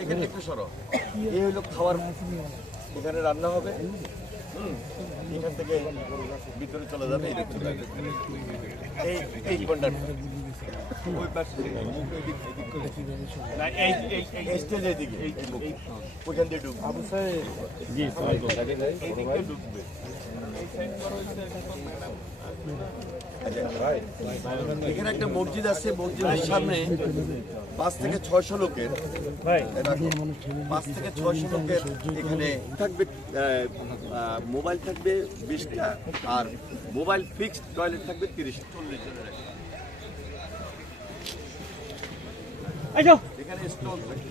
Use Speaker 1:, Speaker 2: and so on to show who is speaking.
Speaker 1: এখানে একটু সরো। এই হলো খাওয়ার এখানে রান্না হবে। এখান থেকে ভিতরে চলে যাবে এই এই এই ওই পাশে
Speaker 2: না এই এই এই
Speaker 1: এই স্টেজের দিকে ওইখান দিয়ে ঢুকবে। এদিকে ঢুকবে। এখানে একটা মসজিদ আছে মসজিদের সামনে পাঁচ থেকে ছয়শো লোকের। পাঁচ থেকে ছয়শো লোকের এখানে থাকবে মোবাইল থাকবে বিশটা আর মোবাইল ফিক্সড টয়লেট থাকবে তিরিশ চল্লিশ জনের। এখানে স্টল থাকবে।